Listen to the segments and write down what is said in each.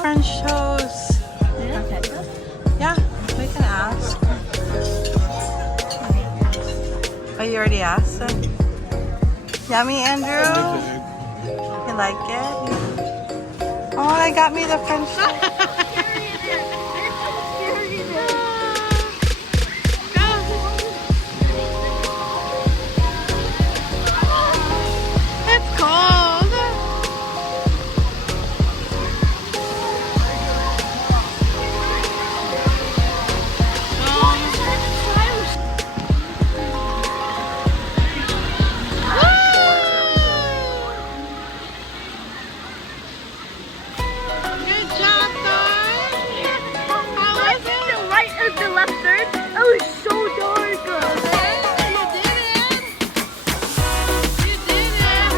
French toast. Yeah, we can ask. Oh, you already asked them? Yummy, Andrew? You like it? Oh, they got me the French toast. It's cold. Good job, guys. How was it? The right and the left third. Oh, it's so dark. You did it. You did it.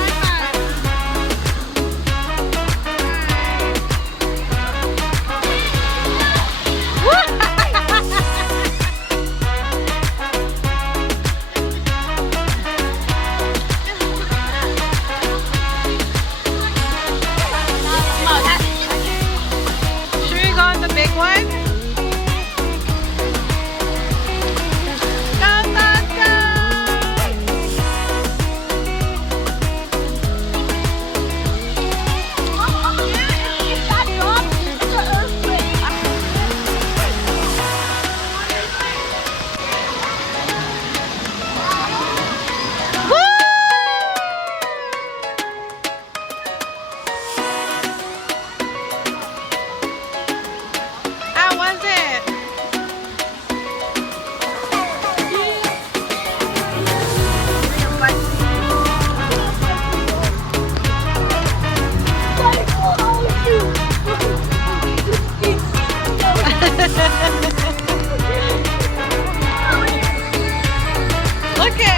High five. Should we go on the big one? Go, go, go! If that drops, it's an earthquake. How was it? Look it!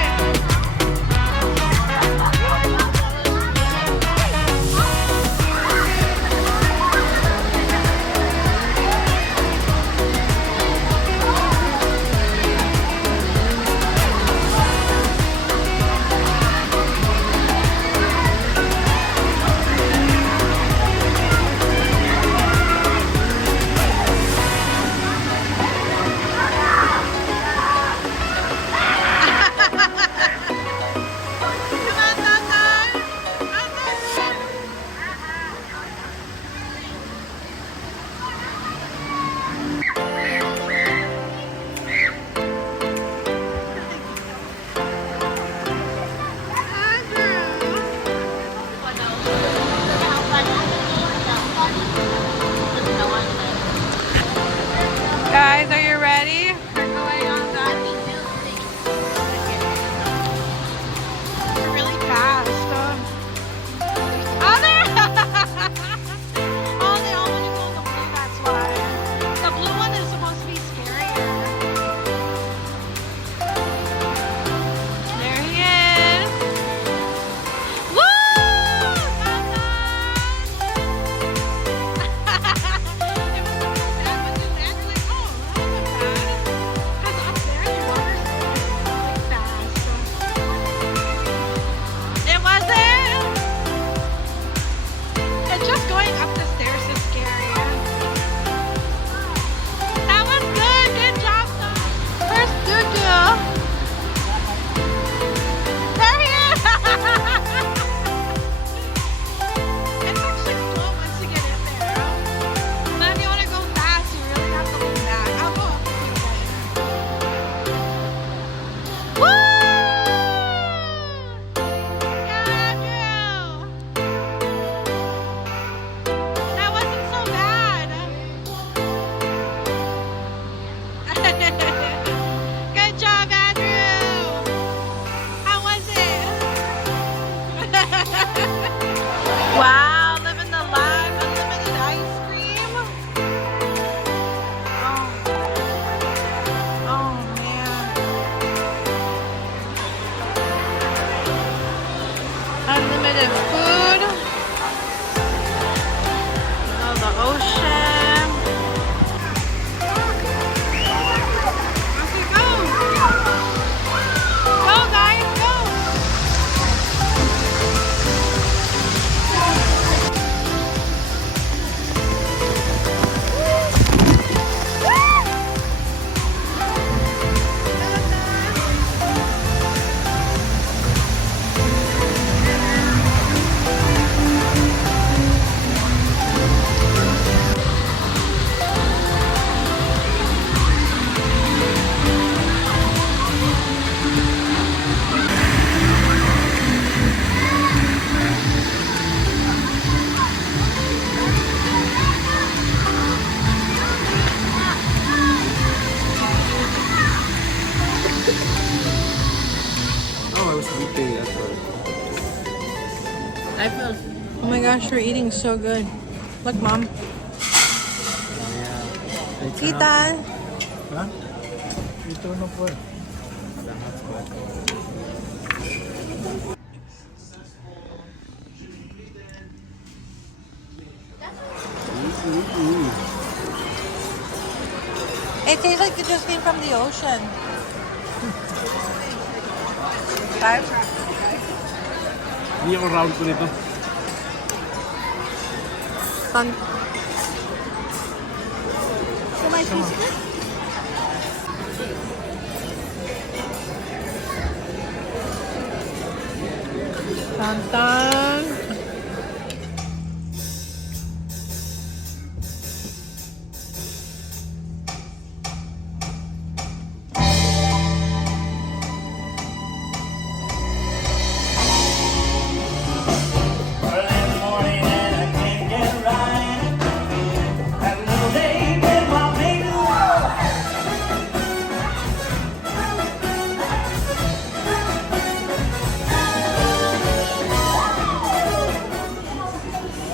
Oh, I was sleeping. That's right. I feel. Oh my gosh, you're eating so good. Look, Mom. Tita. Huh? Ito na po. It tastes like it just came from the ocean. Right? Hindi ako round ko nito. Fun. So my piece of it? Dun, dun.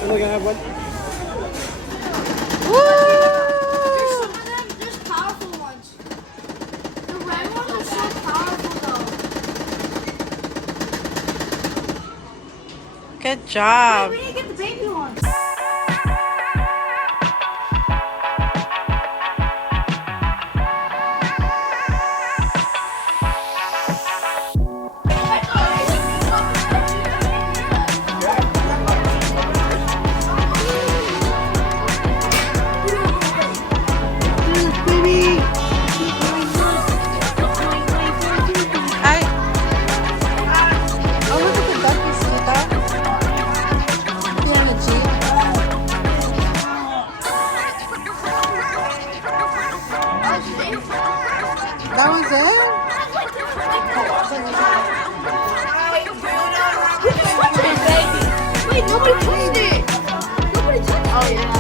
Ano yung have one? There's some of them, there's powerful ones. The red ones are so powerful though. Good job. We need to get the baby ones. Hi. Oh, look at the duckies, Tita. You're in a jeep. That was it? Wait, nobody touched it. Nobody touched it. Oh yeah.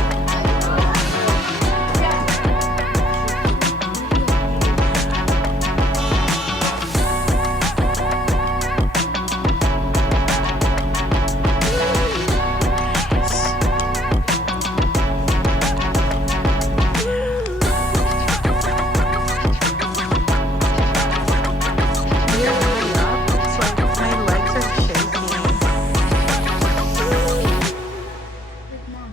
You're high up. It's like my legs are shaking. Mom,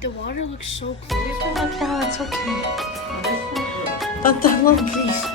the water looks so clear. Oh, yeah, it's okay. Don't look, please.